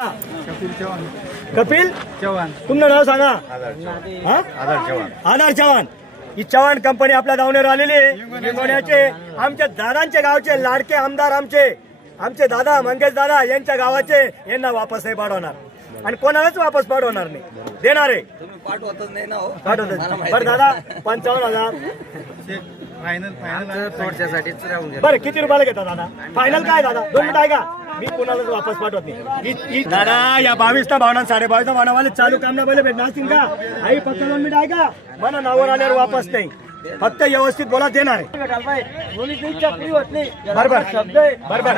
कपिल चव्हाण. कपिल चव्हाण. तुमचं नाव सांगा. हा? आधार चव्हाण. आधार चव्हाण. ही चव्हाण कंपनी आपल्या दावणीवर आलेली आहे. निंगोण्याचे आमच्या दादांचे गावचे लाडके आमदार आमचे दादा मंगेश दादा यांच्या गावाचे यांना वापस नाही पाठवणार आणि कोणालाच वापस पाठवणार नाही. देणार आहे. पाठवतच नाही ना हो. पाठवत बरं दादा 55,000. फायनल थोडच्यासाठीच राहून गेलं. बरं किती रुपयाला घेता दादा? फायनल काय दादा? 2 मिनिट आहे का? मी कोणालाच वापस पाठवत नाही. दादा या 22 भावना 22.5 भावनावाले चालू काम ना पहिले भेटणार असतील का? आई फक्त 2 मिनिट आहे का? मला नावावर आल्यावर वापस नाही. फक्त व्यवस्थित बोला. देणार आहे. बरोबर शब्द आहे. बरोबर